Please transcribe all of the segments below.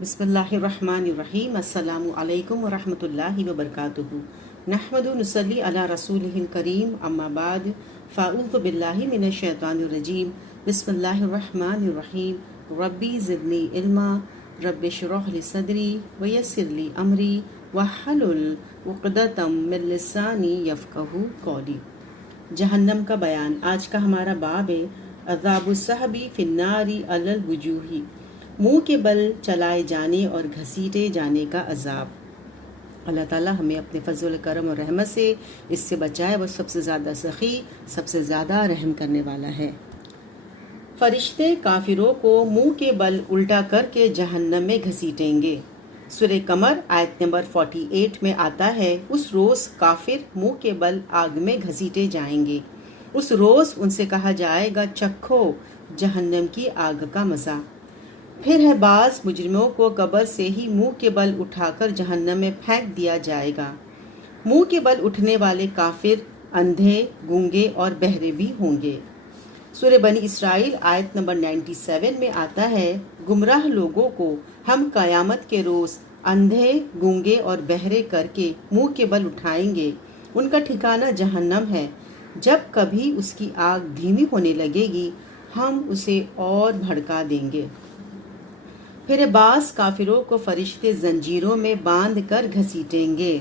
बिस्मिल्लाहिर्रहमानिर्रहीम। अस्सलामु अलैकुम वरहमतुल्लाहि वबरकातुहू। नहमदु नुसल्ली अला रसूलिहिल करीम, अम्मा बाद, फ़अऊज़ु बिल्लाहि मिनश शैतानिर रजीम। बिस्मिल्लाहिर्रहमानिर्रहीम। रब्बी ज़िदनी इल्मा, रब्बि इश्रह ली सदरी वयस्सिर ली अमरी वहलुल उक़दतम मिन लिसानी यफ़क़हू क़ौली। जहन्नम का बयान। आज का हमारा बाब है अज़ाबुस्सहबी फिन्नारी अलल वुजूही, मुंह के बल चलाए जाने और घसीटे जाने का अजाब। अल्लाह ताला हमें अपने फजल करम और रहमत से इससे बचाए। वो सबसे ज़्यादा सखी, सबसे ज़्यादा रहम करने वाला है। फरिश्ते काफिरों को मुंह के बल उल्टा करके जहन्नम में घसीटेंगे। सूरह कमर आयत नंबर 48 में आता है, उस रोज़ काफिर मुंह के बल आग में घसीटे जाएंगे। उस रोज़ उनसे कहा जाएगा, चखो जहन्नम की आग का मज़ा। फिर है बाज मुजरिमों को कब्र से ही मुंह के बल उठाकर जहन्नम में फेंक दिया जाएगा। मुंह के बल उठने वाले काफिर अंधे, गूंगे और बहरे भी होंगे। सूरह बनी इसराइल आयत नंबर 97 में आता है, गुमराह लोगों को हम कयामत के रोज अंधे, गूंगे और बहरे करके मुंह के बल उठाएंगे। उनका ठिकाना जहन्नम है। जब कभी उसकी आग धीमी होने लगेगी, हम उसे और भड़का देंगे। फिर बास काफिरों को फरिश्ते जंजीरों में बांध कर घसीटेंगे।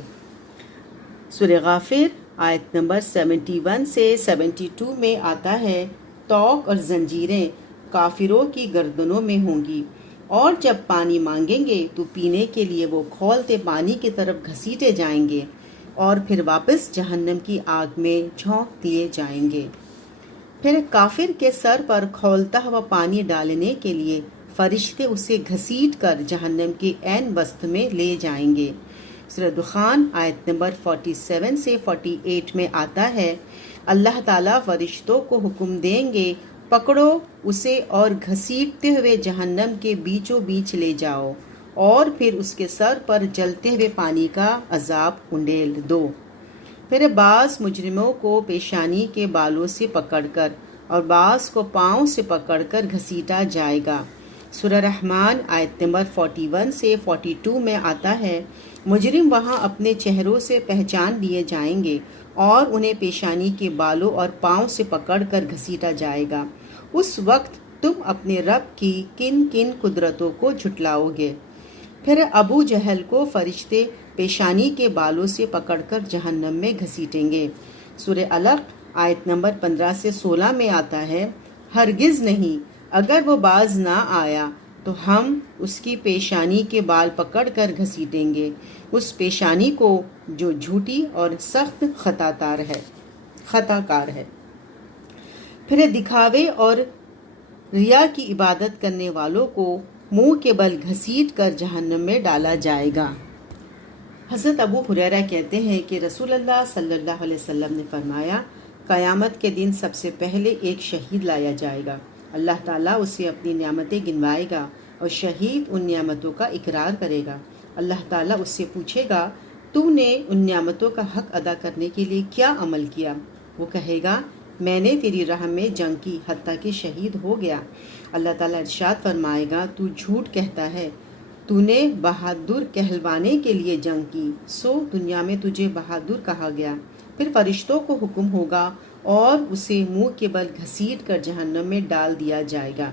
सूरह गाफिर आयत नंबर 71 से 72 में आता है, तौक और जंजीरें काफिरों की गर्दनों में होंगी और जब पानी मांगेंगे तो पीने के लिए वो खौलते पानी की तरफ घसीटे जाएंगे और फिर वापस जहन्नम की आग में झोंक दिए जाएंगे। फिर काफिर के सर पर खौलता हुआ पानी डालने के लिए फरिश्ते उसे घसीट कर जहन्नम के ऐन वस्त में ले जाएंगे। सूरह दुखान आयत नंबर 47 से 48 में आता है, अल्लाह ताला फरिश्तों को हुक्म देंगे, पकड़ो उसे और घसीटते हुए जहन्नम के बीचों बीच ले जाओ और फिर उसके सर पर जलते हुए पानी का अजाब उंडेल दो। फिर बास मुजरिमों को पेशानी के बालों से पकड़कर और बास को पाँव से पकड़कर घसीटा जाएगा। सूरह रहमान आयत नंबर 41 से 42 में आता है, मुजरिम वहां अपने चेहरों से पहचान लिए जाएंगे और उन्हें पेशानी के बालों और पाँव से पकड़कर घसीटा जाएगा। उस वक्त तुम अपने रब की किन किन कुदरतों को झुटलाओगे। फिर अबू जहल को फरिश्ते पेशानी के बालों से पकड़कर जहन्नम में घसीटेंगे। सूरह अलक आयत नंबर 15 से 16 में आता है, हरगिज नहीं, अगर वो बाज ना आया तो हम उसकी पेशानी के बाल पकड़कर घसीटेंगे, उस पेशानी को जो झूठी और सख्त खताकार है। फिर दिखावे और रिया की इबादत करने वालों को मुंह के बल घसीट कर जहन्नम में डाला जाएगा। हज़रत अबू हुरैरा कहते हैं कि रसूलुल्लाह सल्लल्लाहु अलैहि वसल्लम ने फरमाया, क़यामत के दिन सबसे पहले एक शहीद लाया जाएगा। अल्लाह ताला उसे अपनी नियामतें गिनवाएगा और शहीद उन नियामतों का इकरार करेगा। अल्लाह ताला उससे पूछेगा, तूने उन नियामतों का हक अदा करने के लिए क्या अमल किया? वो कहेगा, मैंने तेरी राह में जंग की, हत्ता कि शहीद हो गया। अल्लाह ताला इरशाद फरमाएगा, तू झूठ कहता है, तूने बहादुर कहलवाने के लिए जंग की, सो दुनिया में तुझे बहादुर कहा गया। फिर फरिश्तों को हुक्म होगा और उसे मुंह के बल घसीट कर जहन्नम में डाल दिया जाएगा।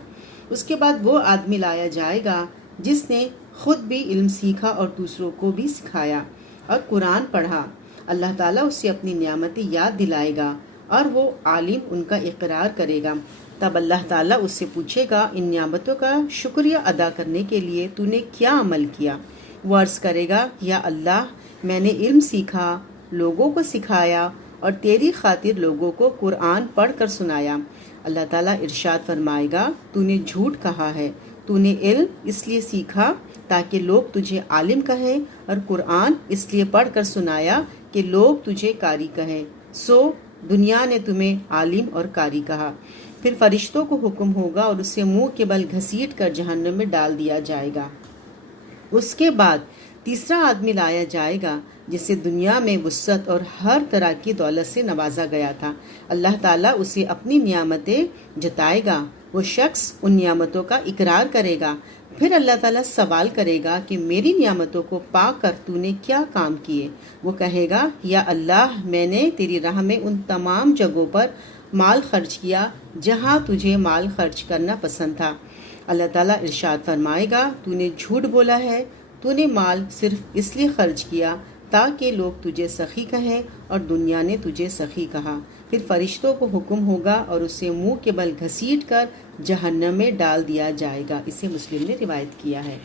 उसके बाद वो आदमी लाया जाएगा जिसने खुद भी इल्म सीखा और दूसरों को भी सिखाया और कुरान पढ़ा। अल्लाह ताला उसे अपनी नियामतें याद दिलाएगा और वो आलिम उनका इकरार करेगा। तब अल्लाह ताला उससे पूछेगा, इन नियामतों का शुक्रिया अदा करने के लिए तूने क्या अमल किया? वो अर्ज़ करेगा, या अल्लाह, मैंने इल्म सीखा, लोगों को सिखाया और तेरी खातिर लोगों को कुरान पढ़ कर सुनाया। अल्लाह ताला इरशाद फरमाएगा, तूने झूठ कहा है, तूने इल्म इसलिए सीखा ताकि लोग तुझे आलिम कहें और कुरान इसलिए पढ़ कर सुनाया कि लोग तुझे कारी कहें, सो दुनिया ने तुम्हें आलिम और कारी कहा। फिर फरिश्तों को हुक्म होगा और उसे मुंह के बल घसीट कर जहन्नम में डाल दिया जाएगा। उसके बाद तीसरा आदमी लाया जाएगा जिसे दुनिया में वुसअत और हर तरह की दौलत से नवाजा गया था। अल्लाह ताला उसे अपनी नियामतें जताएगा। वो शख्स उन नियामतों का इकरार करेगा, फिर پھر اللہ تعالیٰ سوال کرے گا کہ میری نعمتوں کو پا کر تو نے کیا کام کیے؟ وہ کہے گا یا اللہ میں نے تیری راہ میں ان تمام جگہوں پر مال خرچ کیا جہاں تجھے مال خرچ کرنا پسند تھا۔ اللہ تعالیٰ ارشاد فرمائے گا تو نے جھوٹ بولا ہے، تو نے مال صرف اس لیے خرچ کیا تاکہ لوگ تجھے سخی کہیں اور دنیا نے تجھے سخی کہا۔ پھر فرشتوں کو حکم ہوگا اور اسے منہ کے بل گھسیٹ کر جہنم میں ڈال دیا جائے گا۔ اسے مسلم نے روایت کیا ہے۔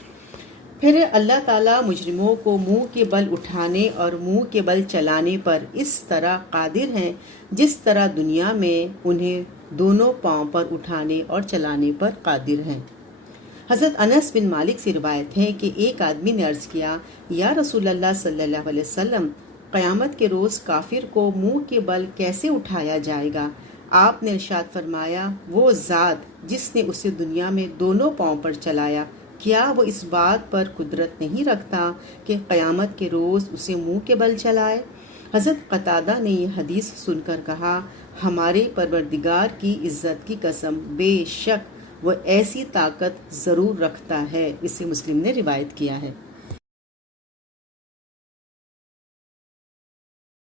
پھر اللہ تعالیٰ مجرموں کو منہ کے بل اٹھانے اور منہ کے بل چلانے پر اس طرح قادر ہیں جس طرح دنیا میں انہیں دونوں پاؤں پر اٹھانے اور چلانے پر قادر ہیں۔ حضرت انس بن مالک سے روایت ہے کہ ایک آدمی نے عرض کیا یا رسول اللہ صلی اللہ علیہ وسلم، قیامت کے روز کافر کو منہ کے بل کیسے اٹھایا جائے گا؟ آپ نے ارشاد فرمایا وہ ذات جس نے اسے دنیا میں دونوں پاؤں پر چلایا، کیا وہ اس بات پر قدرت نہیں رکھتا کہ قیامت کے روز اسے منہ کے بل چلائے؟ حضرت قتادہ نے یہ حدیث سن کر کہا ہمارے پروردگار کی عزت کی قسم، بے شک وہ ایسی طاقت ضرور رکھتا ہے۔ اسے مسلم نے روایت کیا ہے۔